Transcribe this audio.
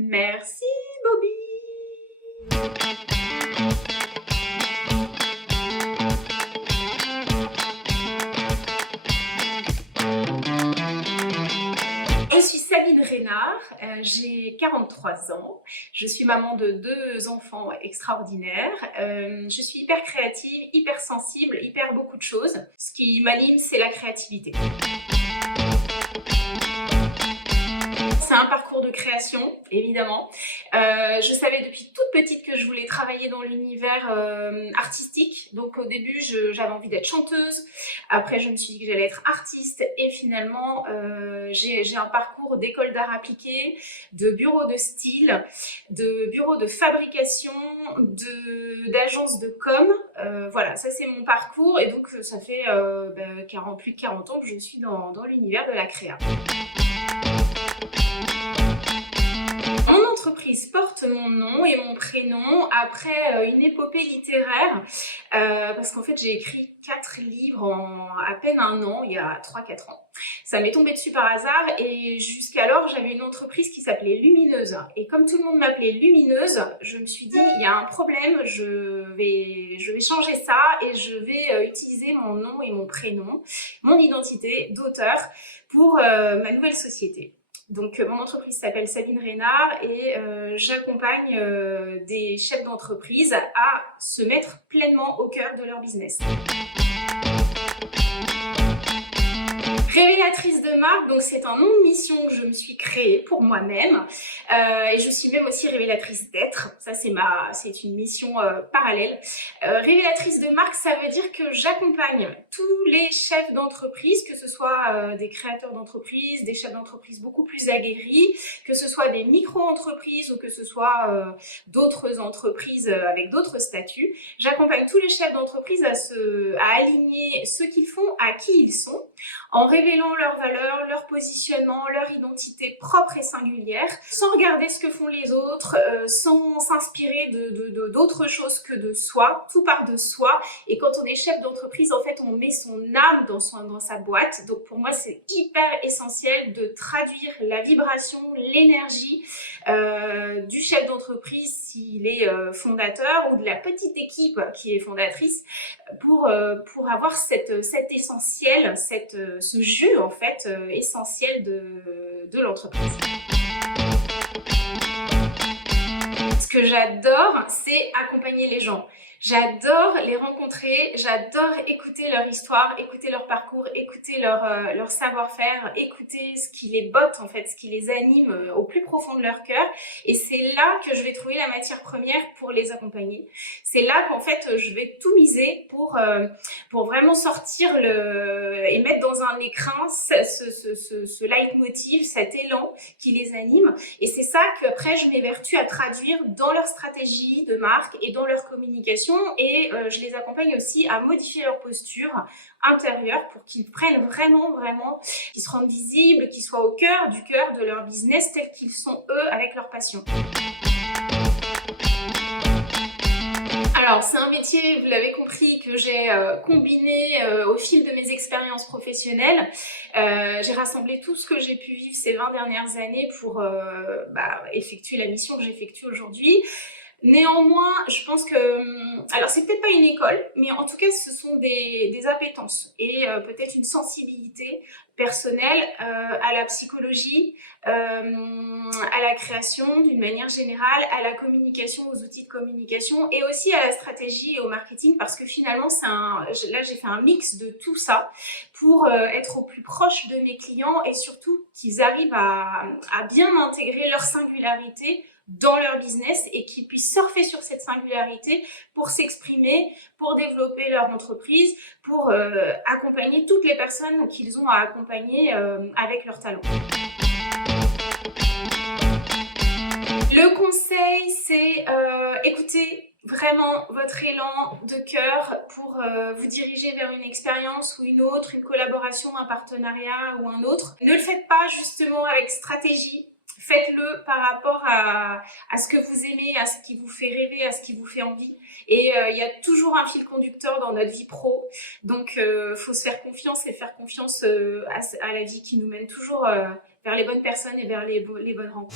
Merci Bobby. Je suis Sabine Reynard, j'ai 43 ans, je suis maman de 2 enfants extraordinaires, je suis hyper créative, hyper sensible, hyper beaucoup de choses. Ce qui m'anime, c'est la créativité. C'est un parcours de création, évidemment. Je savais depuis toute petite que je voulais travailler dans l'univers artistique. Donc au début, j'avais envie d'être chanteuse. Après, je me suis dit que j'allais être artiste. Et finalement, j'ai un parcours d'école d'art appliqué, de bureau de style, de bureau de fabrication, d'agence de com. Voilà, ça c'est mon parcours. Et donc, ça fait plus de 40 ans que je suis dans l'univers de la créa. Mon entreprise porte mon nom et mon prénom après une épopée littéraire parce qu'en fait j'ai écrit 4 livres en à peine un an, il y a 3-4 ans. Ça m'est tombé dessus par hasard et jusqu'alors j'avais une entreprise qui s'appelait Lumineuse. Et comme tout le monde m'appelait Lumineuse, je me suis dit il y a un problème, je vais changer ça et je vais utiliser mon nom et mon prénom, mon identité d'auteur pour ma nouvelle société. Donc mon entreprise s'appelle Sabine Reynard et j'accompagne des chefs d'entreprise à se mettre pleinement au cœur de leur business. Révélatrice de marque, donc c'est un nom de mission que je me suis créée pour moi-même et je suis même aussi révélatrice d'être. Ça c'est une mission parallèle. Révélatrice de marque, ça veut dire que j'accompagne tous les chefs d'entreprise, que ce soit des créateurs d'entreprise, des chefs d'entreprise beaucoup plus aguerris, que ce soit des micro-entreprises ou que ce soit d'autres entreprises avec d'autres statuts. J'accompagne tous les chefs d'entreprise à aligner ce qu'ils font à qui ils sont, en révélant leurs valeurs, leur positionnement, leur identité propre et singulière, sans regarder ce que font les autres, sans s'inspirer d'autres choses que de soi, tout part de soi. Et quand on est chef d'entreprise, en fait, on met son âme dans sa boîte. Donc pour moi, c'est hyper essentiel de traduire la vibration, l'énergie du chef d'entreprise s'il est fondateur ou de la petite équipe qui est fondatrice pour avoir cet essentiel, ce jus en fait essentiel de l'entreprise. Ce que j'adore, c'est accompagner les gens. J'adore les rencontrer, j'adore écouter leur histoire, écouter leur parcours, écouter leur savoir-faire, écouter ce qui les botte en fait, ce qui les anime au plus profond de leur cœur. Et c'est là que je vais trouver la matière première pour les accompagner. C'est là qu'en fait je vais tout miser pour vraiment sortir et mettre dans un écrin ce leitmotiv, cet élan qui les anime. Et c'est ça qu'après je m'évertue à traduire dans leur stratégie de marque et dans leur communication. Et je les accompagne aussi à modifier leur posture intérieure pour qu'ils prennent vraiment, qu'ils se rendent visibles, qu'ils soient au cœur de leur business tels qu'ils sont eux avec leur passion. Alors, c'est un métier, vous l'avez compris, que j'ai combiné au fil de mes expériences professionnelles. J'ai rassemblé tout ce que j'ai pu vivre ces 20 dernières années pour effectuer la mission que j'effectue aujourd'hui. Néanmoins, je pense que, alors c'est peut-être pas une école, mais en tout cas ce sont des appétences et peut-être une sensibilité personnelle à la psychologie, à la création d'une manière générale, à la communication, aux outils de communication et aussi à la stratégie et au marketing parce que finalement là j'ai fait un mix de tout ça pour être au plus proche de mes clients et surtout qu'ils arrivent à bien intégrer leur singularité dans leur business et qu'ils puissent surfer sur cette singularité pour s'exprimer, pour développer leur entreprise, pour accompagner toutes les personnes qu'ils ont à accompagner avec leur talent. Le conseil, c'est écoutez vraiment votre élan de cœur pour vous diriger vers une expérience ou une autre, une collaboration, un partenariat ou un autre. Ne le faites pas justement avec stratégie. Faites-le par rapport à ce que vous aimez, à ce qui vous fait rêver, à ce qui vous fait envie. Et il y a toujours un fil conducteur dans notre vie pro. Donc, faut se faire confiance et faire confiance à la vie qui nous mène toujours vers les bonnes personnes et vers les bonnes rencontres.